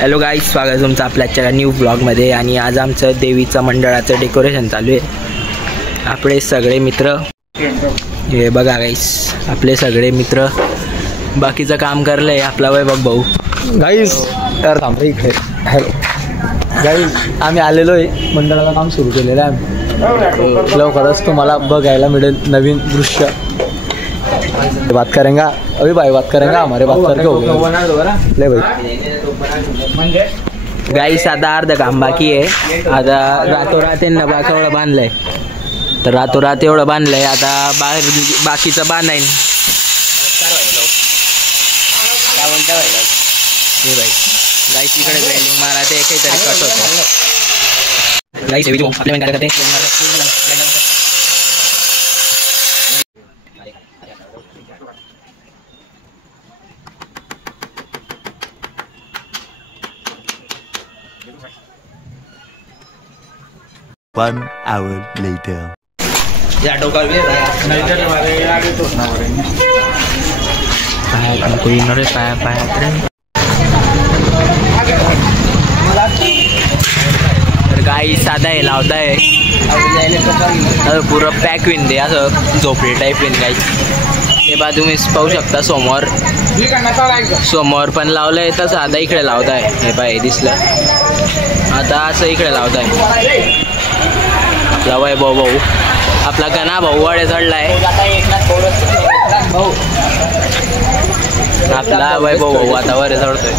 Hello guys, स्वागत आहे तुमचं आपल्या न्यू ब्लॉगमध्ये. आणि आज आमचं देवीचं मंडळाचं डेकोरेशन चालू आहे. आपले सगळे मित्र हे बघा गाईज, आपले सगळे मित्र बाकीचं काम करलं आहे. आपला वैभव भाऊ गाईज तर थांबलं इकडे. हॅलो गाईज, आम्ही आलेलो आहे, मंडळाला काम सुरू केलेलं आहे आम्ही. लवकरच तुम्हाला बघायला मिळेल नवीन दृश्य. बात करेंगा अभी भाई, बात करेंगा हमारे बात करके हो ले भाई. गाईस आता अर्ध काम बाकी आहे. आता रातोरात यांना बाकावळं बांधलंय, तर रातोरात एवढं बांधलंय. आता बाहेर बाकीचं बांधायन हे भाई. गाईस इकडे वेल्डिंग मारा ते काहीतरी कट होतं. गाईस आपल्या काय करते 1 hour later. या डोका कोई नरे पाया तर काही साधा आहे लावताय. पुरं पॅक विन दे असं झोपडी टाईप विन काही. हे बा तुम्ही पाहू शकता समोर पण लावलंय, तसं आता इकडे लावताय. हे पाय दिसलं, आता असं इकडे लावताय. आपला वैभव भाऊ, आपला गणा भाऊ वडे चढलाय. आपला वैभव भाऊ आता वडे चढतोय.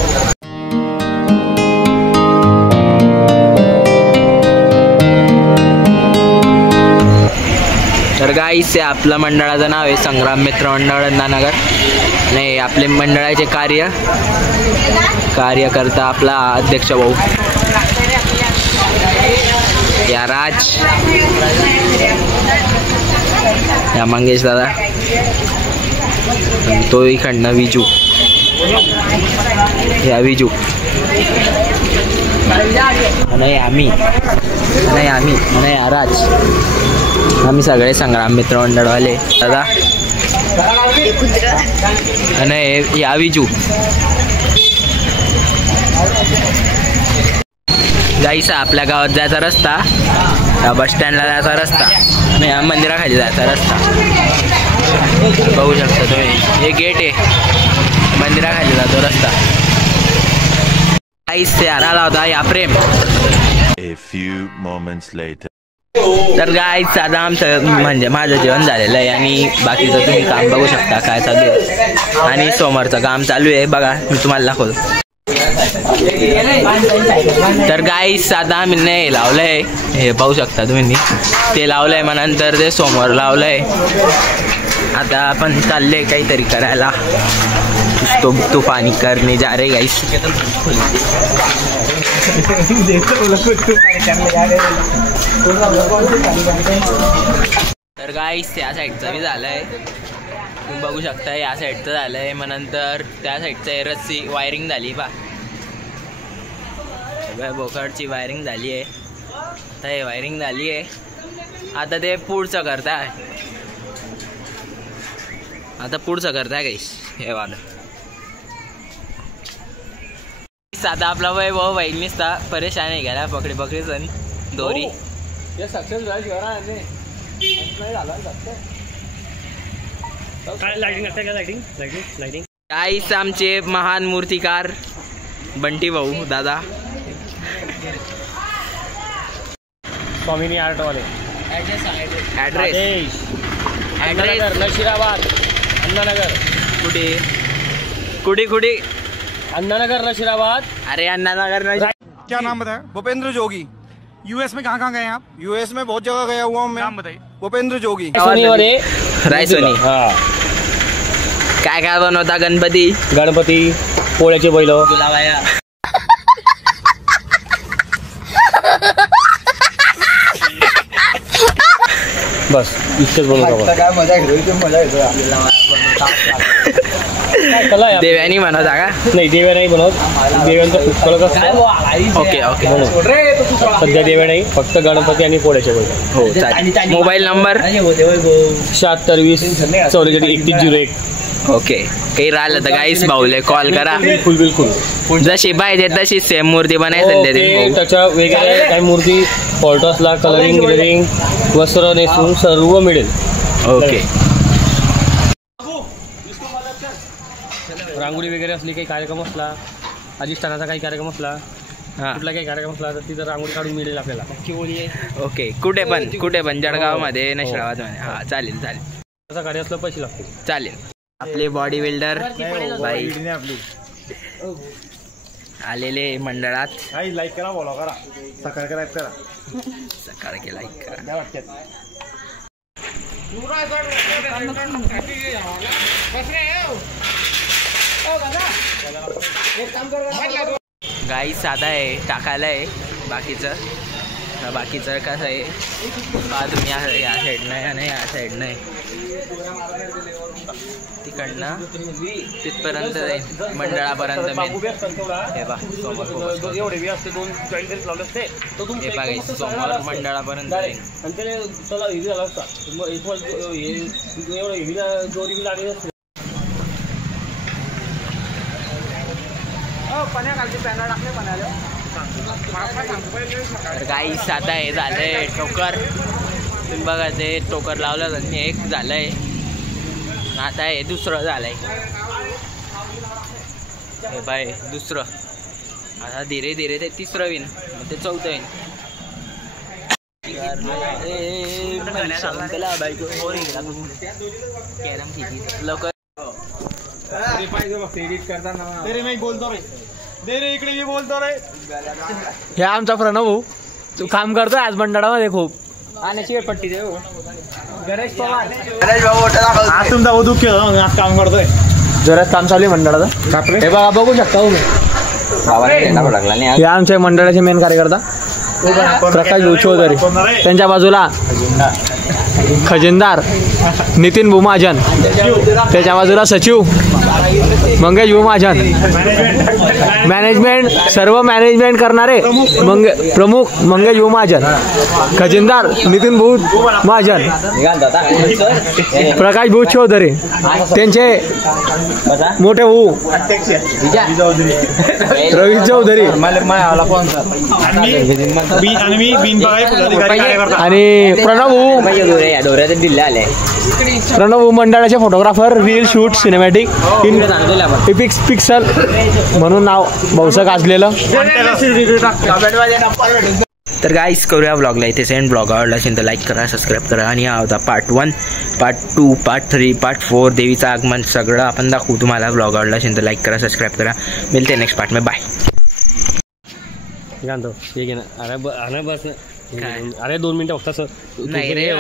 तर गाईस आपल्या मंडळाचं नाव आहे संग्राम मित्र मंडळ अंधानगर. नाही, आपले मंडळाचे कार्यकर्ता आपला अध्यक्ष भाऊ या राज, या मंगेश दादा, तो इकडनं विजू, या विजू, नाही आम्ही नाही राज. आम्ही सगळे संग्राम मित्र मंडळवाले दादा. आणि या विजू. गाईसा आपल्या गावात जायचा रस्ता, या बस स्टँडला जायचा रस्ता, आणि या मंदिराखाली जायचा रस्ता बघू शकता तुम्ही. हे गेट आहे, मंदिराखाली जातो रस्ता. गाईस आला होता या प्रेम. A few moments later. तर गाईस आता आमचं म्हणजे माझं जेवण झालेलं आहे आणि बाकीचं तुम्ही काम बघू शकता काय चालू आहे. आणि समोरचं काम चालू आहे बघा, मी तुम्हाला दाखवतो. तर गाईस आता आम्ही नाही लावलंय, हे पाहू शकता तुम्ही. ते लावलंय मग नंतर ते समोर लावलंय. आता आपण चालले काहीतरी करायला. तो पाणी करणे जा रे गाईस. तर गाईस त्या साईडचं बी झालंय, तुम्ही बघू शकता. या साईडचं झालंय, मग नंतर त्या साईडचं रस्सी वायरिंग झाली बा. बोकडची वायरिंग झाली आहे. तर हे वायरिंग झाली आहे. आता ते पुढचं करताय, गाईस हे वालं. आता आपला वैभव भाई निसता परेशान आहे गेला पकडी सण दोरी. गाईस आमचे महान मूर्तिकार बंटी भाऊ दादा. स्वामिनी आर्टवाले. ॲड्रेस नशिराबाद अन्नानगर. कुठे अन्नानगर नशिराबाद. अरे अन्नानगर. क्या नाम बताया? भूपेंद्र जोगी. यूएस में कहाँ गए आप? यूएस में बहुत जगह गया हुआ हूँ मैं. नाम बताइए. भूपेंद्र जोगी. रायसोनी. काय बनवता गणपती पोळ्याचे बैल. बस इतकंच बनवतो. काय मजा घेतो. देव्यानी बनवता का? नाही, देव्या नाही बनवत. देव्यांचं फुटकळच असतं. ओके सध्या देव्या नाही, फक्त गणपती आणि पोळ्याचे बैल. हो चालेल. Mobile number 76 20 44 31 01. ओके काही राहिलं तर काहीच भाऊले कॉल करा. बिलकुल जशी पाहिजे तशी सेम मूर्ती बनायचं ते त्याच्या वेगळ्या काही मूर्ती फॉल्टसला कलरिंग गिलरिंग वस्त्र नेसून सर्व मिळेल. ओके. रांगोळी वगैरे असली काही कार्यक्रम असला अधिष्ठानाचा काही कार्यक्रम असला हां कुठला काही कार्यक्रम असला तर तिथं रांगोळी काढून मिळेल आपल्याला. ओके. कुठे पण जळगावमध्ये नशिराबादमध्ये. हां चालेल चालेल त्याचा कार्य असलं पैसे लागतील. चालेल. आपले बॉडी बिल्डर बाई आलेले मंडळात. लाईक करा फॉलो करा सकाळ करा करा सकाळ के लाईक करा. गाई साधा आहे टाकायला आहे. बाकीचं कसं आहे पहा तुम्ही. या साईडनं आहे आणि या साईडनं आहे. तिकडनं तिथपर्यंत जाईल मंडळापर्यंत. हे बा समोर हे बघायचं समोर मंडळापर्यंत जाईल. तर काही साधा आहे झालंय टोकर. तुम्ही बघा ते टोकर लावलं त्यांनी एक झालंय. आता हे दुसरं झालंय. हे बाय दुसरं. आता धीरे धीरे ते तिसरं होईन मग ते चौथं होईन. कॅरम किती लोक हे आमचा प्रणव भाऊ तू काम करतोय आज मंडळामध्ये खूप. पट्टी दे. गणेश पवार आज तुमचा दुःख आज काम करतोय. जोरात काम चालू आहे मंडळाचं. हे बघा बघू शकता तुम्ही. हे आमच्या मंडळाचे मेन कार्यकर्ता प्रकाश भाऊ चौधरी. त्यांच्या बाजूला खजिनदार नितीन भूमाजन. त्याच्या बाजूला सचिव मंगेश भूमाजन. मॅनेजमेंट सर्व मॅनेजमेंट करणारे प्रमुख मंगेश भूमाजन. खजिनदार नितीन भूमाजन. प्रकाश भाऊ चौधरी. त्यांचे मोठे भाऊ रवी चौधरी आणि प्रणव मंडळाचे photographer. Reel shoot cinematic in epics pixel म्हणून नाव भाऊचं गाजलेलं. तर गाईस करूया ब्लॉगला इथे सेंड. ब्लॉग आवडला असेल तर लाईक करा सबस्क्राईब करा. आणि हा होता पार्ट 1 पार्ट 2 पार्ट 3 पार्ट 4 देवीचं आगमन सगळं आपण दाखवू तुम्हाला. ब्लॉग आवडला असेल तर लाईक करा सबस्क्राईब करा. मिळते नेक्स्ट पार्ट में. बाय. अरे 2 मिनिटं फक्त नाही रे.